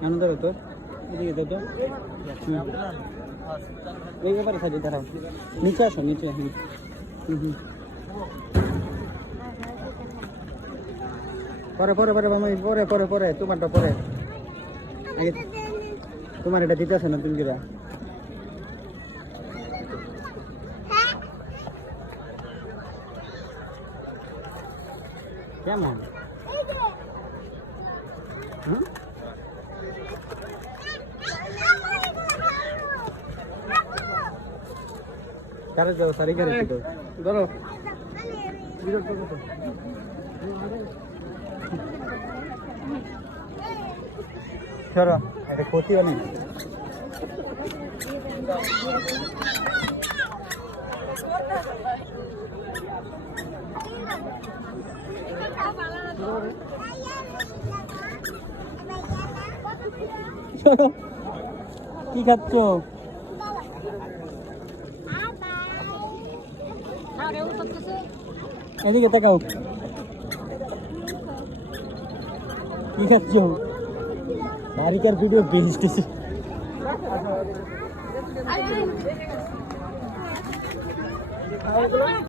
আনন্দ তো এদিকে তো এই এবারে সাজে দাঁড়াও নিচে আসো নিচে হুম হুম পরে পরে পরে মামাই পরে পরে পরে তোমারটা পরে আগে তোমার এটা দিতে আসে না তুমি কিরা কেমন হুম কারে যাও সারি করে দিও ধরো বিরক্ত করো চলো এটা ক্ষতি অনেক কি খাচ্ছ এদিকে তাকাও কি খাচ্ছ বারিকার ভিডিও বেচতেছে